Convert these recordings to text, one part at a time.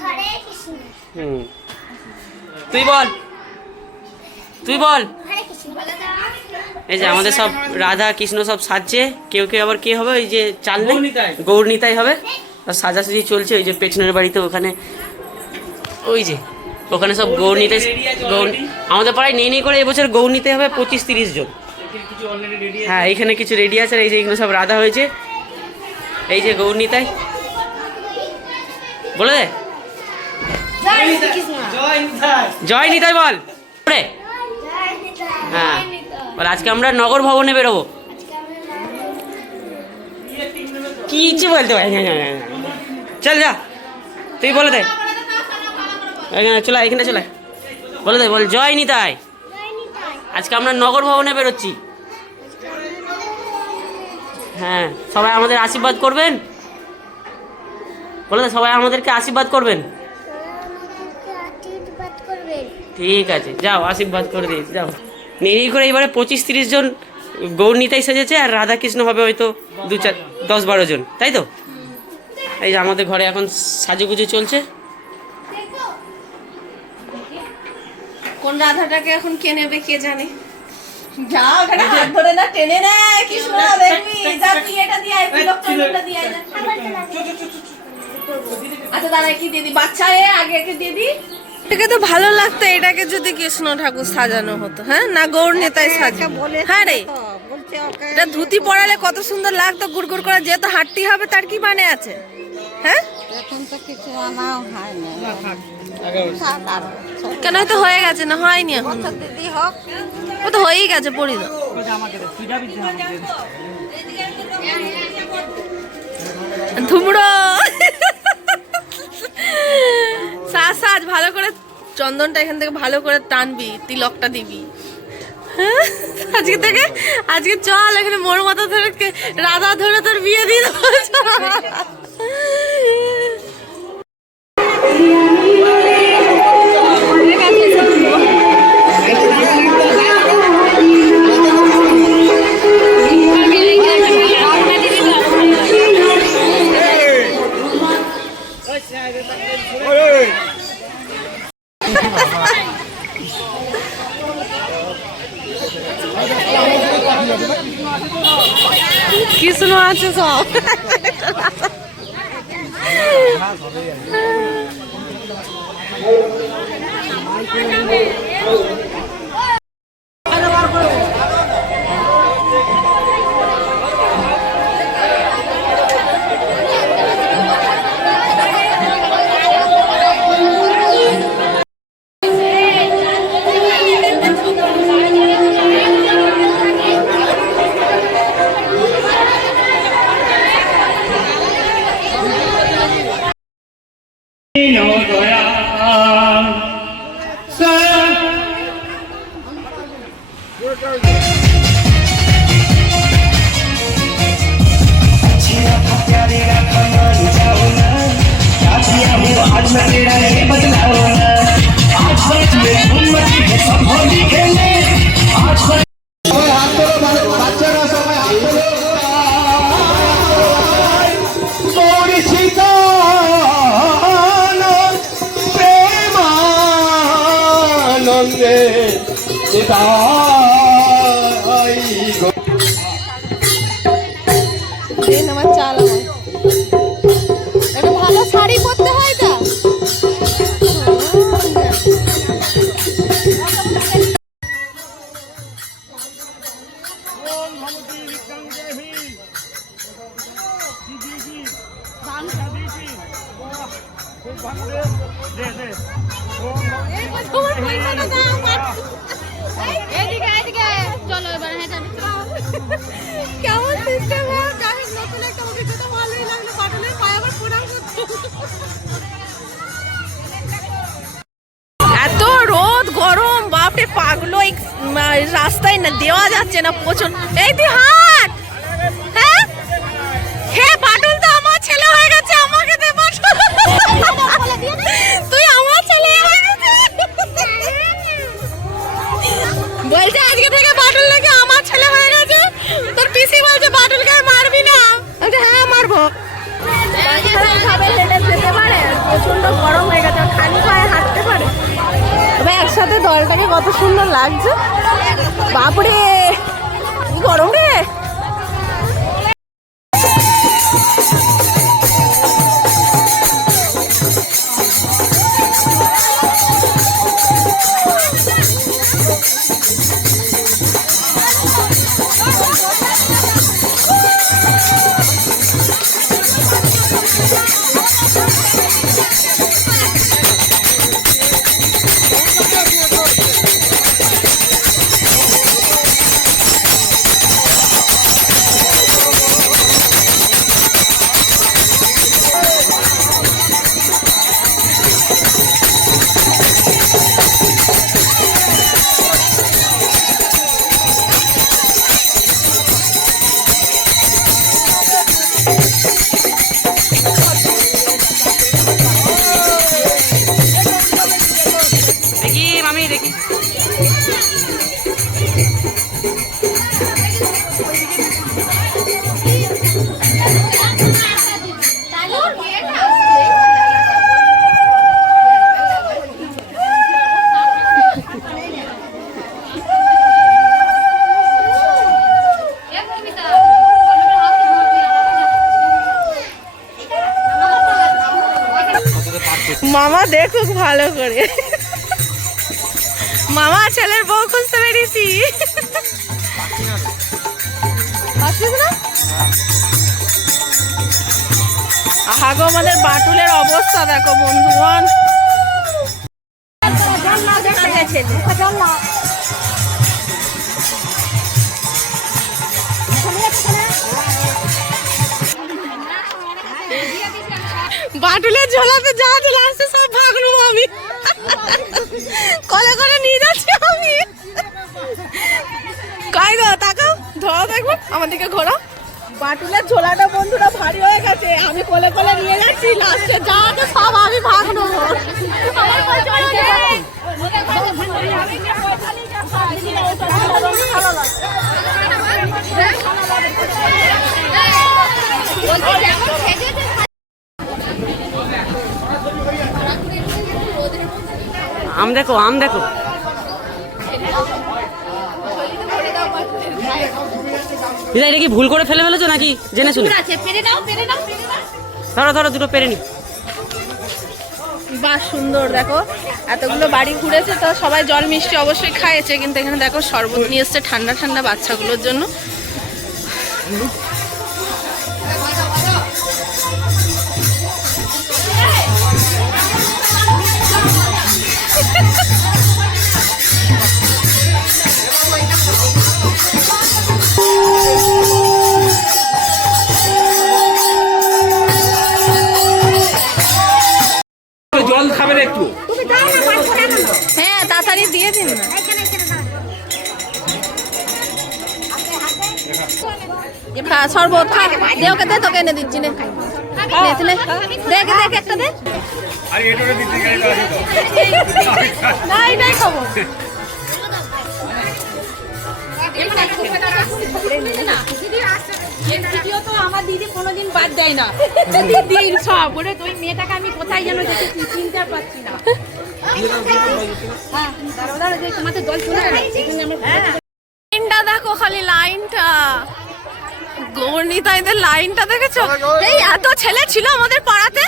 হরে কৃষ্ণ। হুম। তুই বল। তুই বল। হরে কৃষ্ণ। এই যে আমাদের সব রাধা কৃষ্ণ সব সাজছে। কেউ কেউ আবার কে হবে? ওই যে চাল নেই? গৌরনিতাই। হবে? আর সাজাসুজি চলছে ওই যে পেছনের বাড়িতে ওখানে। ওই যে ওখানে সব গৌরনিতাই Ready আছে গৌর আমাদের পাড়ায় নেই নেই করে এবছর গৌরনিতে হবে পঁচিশ তিরিশ জন। কিছু অলরেডি রেডি হ্যাঁ এইখানে কিছু রেডি আছে এই যে এখানে সব রাধা হয়েছে। এই যে গৌরনিতাই। বলে দে। জয় নিতাই। জয় বল। হ্যাঁ। বল আজকে আমরা নগর ভবনে বেরোবো। কি ইচ্ছে বলতে পারি? হ্যাঁ, হ্যাঁ, হ্যাঁ, হ্যাঁ। চল যা। তুই বলে দে। এখানে চলে এখানে চলে আয়। বলে দে বল জয় নিতাই। আজকে আমরা নগর ভবনে বেরোচ্ছি। হ্যাঁ সবাই আমাদের আশীর্বাদ করবেন। বলে দে সবাই আমাদেরকে আশীর্বাদ করবেন। ঠিক আছে যাও আশীর্বাদ করে দিয়েছি যাও নেই করে এবারে পঁচিশ তিরিশ জন গৌর নিতাই সেজেছে আর রাধাকৃষ্ণ হবে হয়তো দু চার দশ বারো জন তাই তো এই যে আমাদের ঘরে এখন সাজুগুজু চলছে কোন রাধাটাকে এখন কে নেবে কে জানে যা ওখানে হাত ধরে না টেনে নে কৃষ্ণ দেখবি যা তুই এটা দিয়ে আয় তিলক দিয়ে আয় আচ্ছা দাঁড়া কি দিয়ে দি বাচ্চা এ আগে একে দিয়ে দি এটাকে তো ভালো লাগতো এটাকে যদি কৃষ্ণ ঠাকুর সাজানো হতো হ্যাঁ? না গৌর নেতায় সাজা হ্যাঁ রে। এটা ধুতি পরালে কত সুন্দর লাগতো গুড়গুড় করে যেহেতু হাঁটতে হবে তার কি মানে আছে? হ্যাঁ? হয় না। কেন হয়তো হয়ে গেছে না হয়নি এখন। বছর দিদি হোক। ও তো হয়েই গেছে পড়ি দাও ধুমড়ো সাজ ভালো করে চন্দনটা এখান থেকে ভালো করে টানবি, তিলকটা দিবি হ্যাঁ? আজকে থেকে আজকে চল, এখানে মোর মাথা ধরে রাধা ধরে তোর বিয়ে দিয়ে দেবো এত রোদ গরম বাপরে পাগলো রাস্তায় দেওয়া যাচ্ছে না প্রচণ্ড। এই তুই হাট! প্রচণ্ড গরম হয়ে গেছে, খালি পায়ে হাঁটতে পারে। তবে একসাথে দলটাকে কত সুন্দর লাগছে। বাপরে গরমে আমাদের বাটুলের অবস্থা দেখো বন্ধুগণ। বাটুলের ঝোলাতে যা চলে আসছে, সব ভাগলু আমি। কলে করে নিয়ে যাচ্ছি আমি। কয় ধরো দেখো, আমার দিকে ঘোরো বাটুলের ঝোলাটা বন্ধুরা ভারী হয়ে গেছে। আমি কোলে কোলে নিয়ে যাচ্ছি, লাস্টে যা সব আমি ভাগ নেব। আম দেখো আম দেখো। দিদা এটা কি ভুল করে ফেলে ফেলেছো নাকি? জেনে শুনে। ধরো ধরো দুটো পেরে নি বাহ সুন্দর দেখো। এতগুলো বাড়ি ঘুরেছে তো সবাই জল মিষ্টি অবশ্যই খাইয়েছে কিন্তু এখানে দেখো শরবত নিয়ে এসছে ঠান্ডা ঠান্ডা বাচ্চাগুলোর জন্য। শরবত খা দে ওকে দে তোকে এনে দিচ্ছি নে। নে, নে। দেখ দেখ একটা দে। আরে এটা দিতে গেলে না এটাই খাব ভিডিও তো আমার দিদি কোনোদিন বাদ দেয় না দিদির সব ওরে ওই মেয়েটাকে আমি কোথায় যেন দেখেছি চিনতে পারছি না। হ্যাঁ তোমাদের চলে দেখো খালি লাইনটা। গৌরনীতাইদের লাইনটা দেখেছ? এই এত ছেলে ছিল আমাদের পাড়াতে?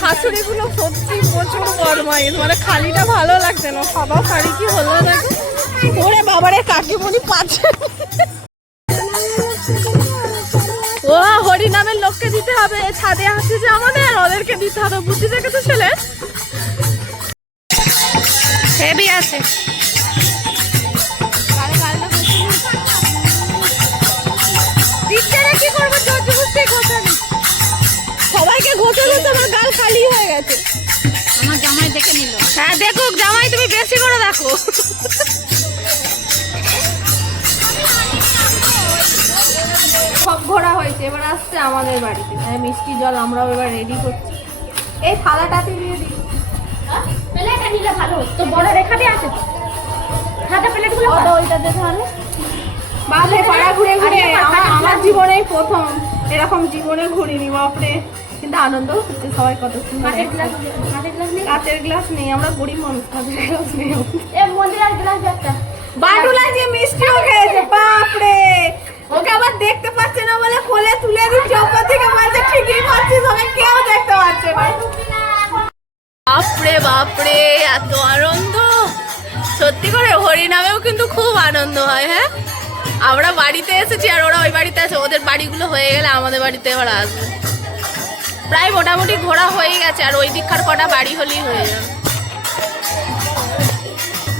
শাশুড়িগুলো সত্যি প্রচুর বদমাইশ। মানে খালিটা ভালো লাগছে না। সাদা শাড়ি কি হলো দেখো ওরে বাবারে, কাকিমণি পাচ্ছে। ও হরি নামের লোককে দিতে হবে। ছাদে আসছে যে আমাদের ওদেরকে দিতে হবে। বুদ্ধি দেখে তো ছেলে? হেভি আছে। ঘোচালে তো আমার গাল খালি হয়ে গেছে। আমার জামাই দেখে নিল। হ্যাঁ দেখুক জামাই তুমি বেশি করে দেখো। সব ঘোরা হয়েছে এবার আসছে আমাদের বাড়িতে। হ্যাঁ মিষ্টি জল আমরাও এবার রেডি করছি। এই থালাটাতে দিয়ে দিই। প্লেটটা নিলে ভালো তো বড় রেখাতে আছে সাদা প্লেটগুলো ওইটাতে তাহলে বাপরে ঘুরে ঘুরে আমার আমার জীবনেই প্রথম। এরকম জীবনে ঘুরিনি বাপরে কিন্তু আনন্দ হচ্ছে সবাই কত সুন্দর। কাচের গ্লাস নেই আমরা গরিব মানুষ কাচের গ্লাস নেই। মন্দিরের গ্লাস একটা বাটুলা যে মিষ্টিও খেয়েছে বাপরে। ওকে আবার দেখতে পাচ্ছে না বলে কোলে তুলে দিচ্ছে ওপর থেকে বলছে ঠিকই পাচ্ছিস ওকে কেউ দেখতে পাচ্ছে না। বাপরে বাপরে এত আনন্দ। সত্যি করে হরিনামেও কিন্তু খুব আনন্দ হয় হ্যাঁ? আমরা বাড়িতে এসেছি আর ওরা ওই বাড়িতে আছে ওদের বাড়িগুলো হয়ে গেলে আমাদের বাড়িতে এবার আসবে প্রায় মোটামুটি ঘোরা হয়ে গেছে আর ওই দিককার কটা বাড়ি হলেই হয়ে যাবে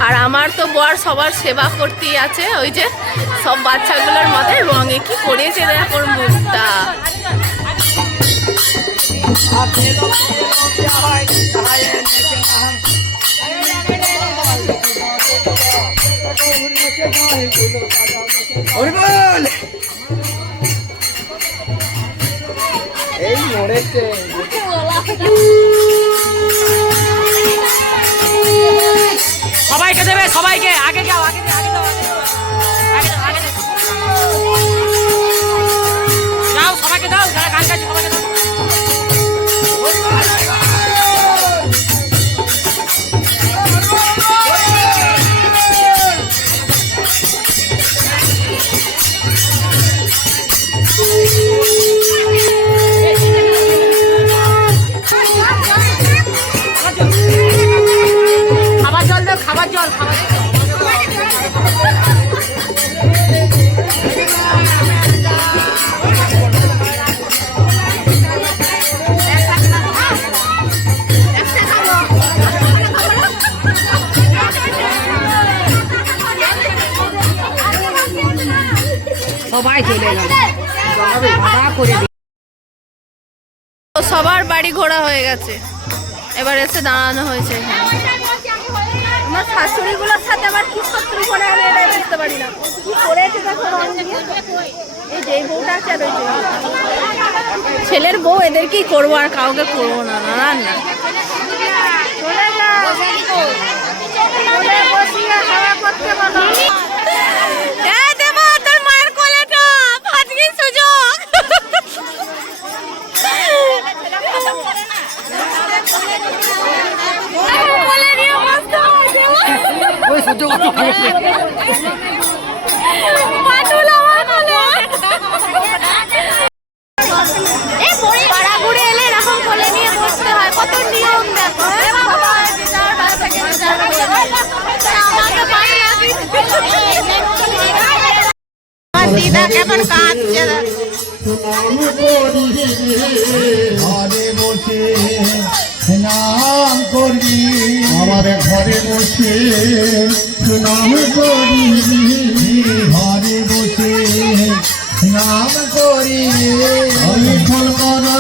আর আমার তো বর সবার সেবা করতেই আছে ওই যে সব বাচ্চাগুলোর মাথায় রঙে কি করেছে দেখো ওর মুখটা এই মরেছে। সবাইকে দেবে সবাইকে। আগে যাও আগে আগে সবার বাড়ি ঘোরা হয়ে গেছে। এবার এসে দাঁড়ানো হয়েছে কি কি ছেলের বউ, এদেরকেই করব আর কাউকে করব না না না। দেখো। ঘরে বসে নাম করবি আমার ঘরে বসে নাম করি ঘরে বসে নাম করি আমি ফল করো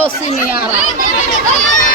doce, minha.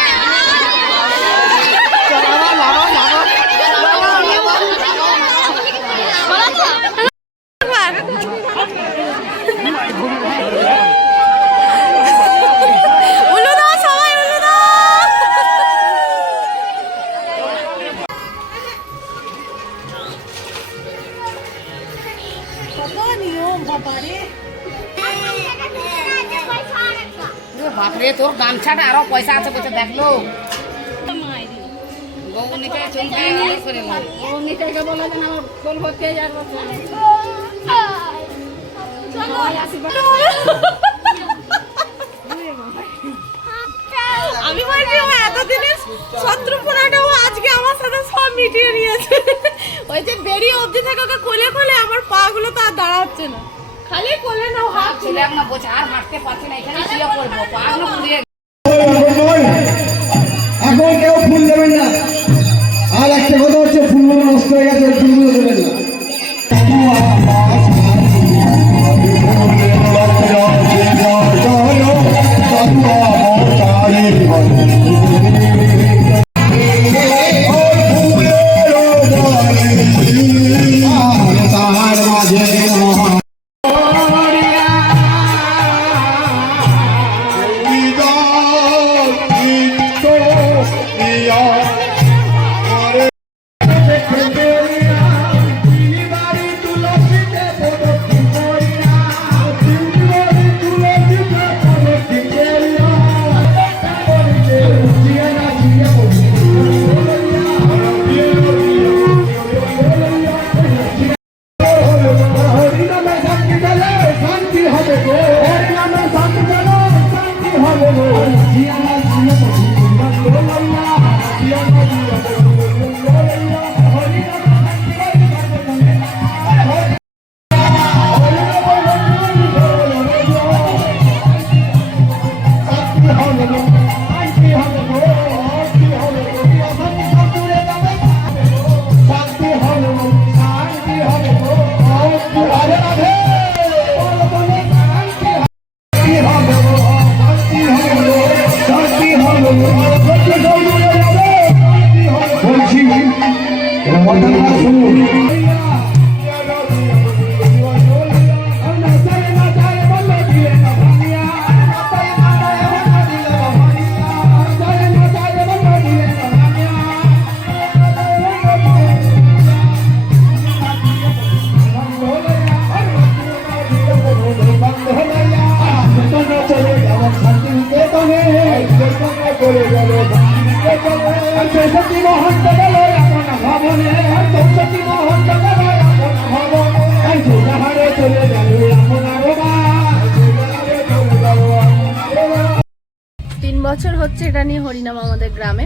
গামছাটা আরও পয়সা আছে বলছে দেখল আমি বলছি ও এতদিনের শত্রুপনাটাও আজকে আমার সাথে সব মিটিয়ে নিয়েছে। ওই যে বেরিয়ে অবধি থেকে ওকে কোলে কোলে আমার পা গুলো তো আর দাঁড়াচ্ছে না। খালি কোলে নাও হাত ছেলে এখন বলছে আর হাঁটতে পারছি না এখানে শুয়ে পড়ব পা গুলো ফুলিয়ে এখন কেউ ফুল দেবেন না। আর একটা কথা হচ্ছে ফুলগুলো নষ্ট হয়ে গেছে তিন বছর হচ্ছে এটা নিয়ে হরিনাম আমাদের গ্রামে।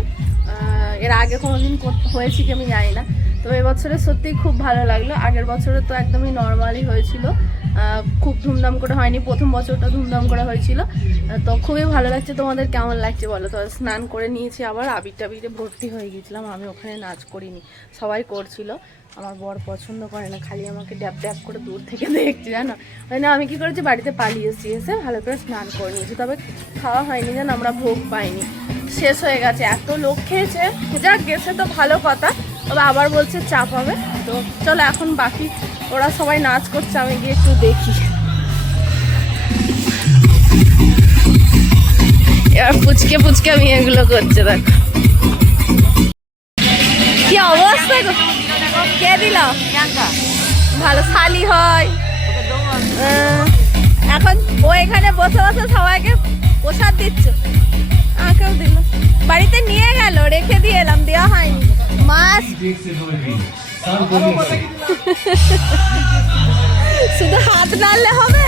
এর আগে কোনোদিন হয়েছে কি আমি জানি না। তো এবছরে সত্যিই খুব ভালো লাগল। আগের বছরে তো একদমই নর্মালি হয়েছিল। খুব ধুমধাম করে হয়নি, প্রথম বছরটা ধুমধাম করে হয়েছিল। তো খুবই ভালো লাগছে তোমাদের, কেমন লাগছে বলো? তো স্নান করে নিয়েছি আবার, আবির টাবিরে ভর্তি হয়ে গেছিলাম, আমি ওখানে নাচ করিনি, সবাই করছিল। আমার বর পছন্দ করে না, খালি আমাকে ড্যাপ ড্যাপ করে দূর থেকে দেখছি, জানো? ওই না, আমি কি করেছি, বাড়িতে পালিয়ে এসেছি, এসে ভালো করে স্নান করে নিয়েছি। তবে খাওয়া হয়নি যেন আমরা ভোগ পাইনি। শেষ হয়ে গেছে, এত লোক খেয়েছে, যাক, গেছে তো ভালো কথা। তবে আবার বলছে, চাপ হবে। তো চলো, এখন বাকি ওরা সবাই নাচ করছে আমি গিয়ে একটু দেখি। এবার পুচকে পুচকে আমি এগুলো করছে দেখো। কি অবস্থা গো? কে দিল? ভালো শালি হয়। আহ, এখন ও এখানে বসে বসে সবাইকে প্রসাদ দিচ্ছ। আমাকেও দিল বাড়িতে নিয়ে গেল রেখে দিয়ে এলাম দেওয়া হয়নি। মাছ। শুধু হাত নাড়লে হবে?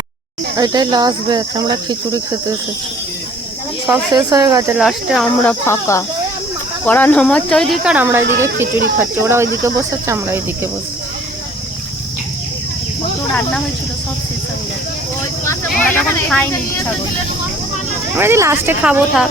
এটাই লাস্ট ব্যাচ আমরা খিচুড়ি খেতে এসেছি। সব শেষ হয়ে গেছে লাস্টে আমরা ফাঁকা। কড়া নামাচ্ছে ওইদিকে আর আমরা এদিকে খিচুড়ি খাচ্ছি। ওরা ওইদিকে বসেছে আমরা এইদিকে বসেছি। রান্না হয়েছিল সব শেষ হয়ে গেছে। আমরা লাস্টে খাব থাক।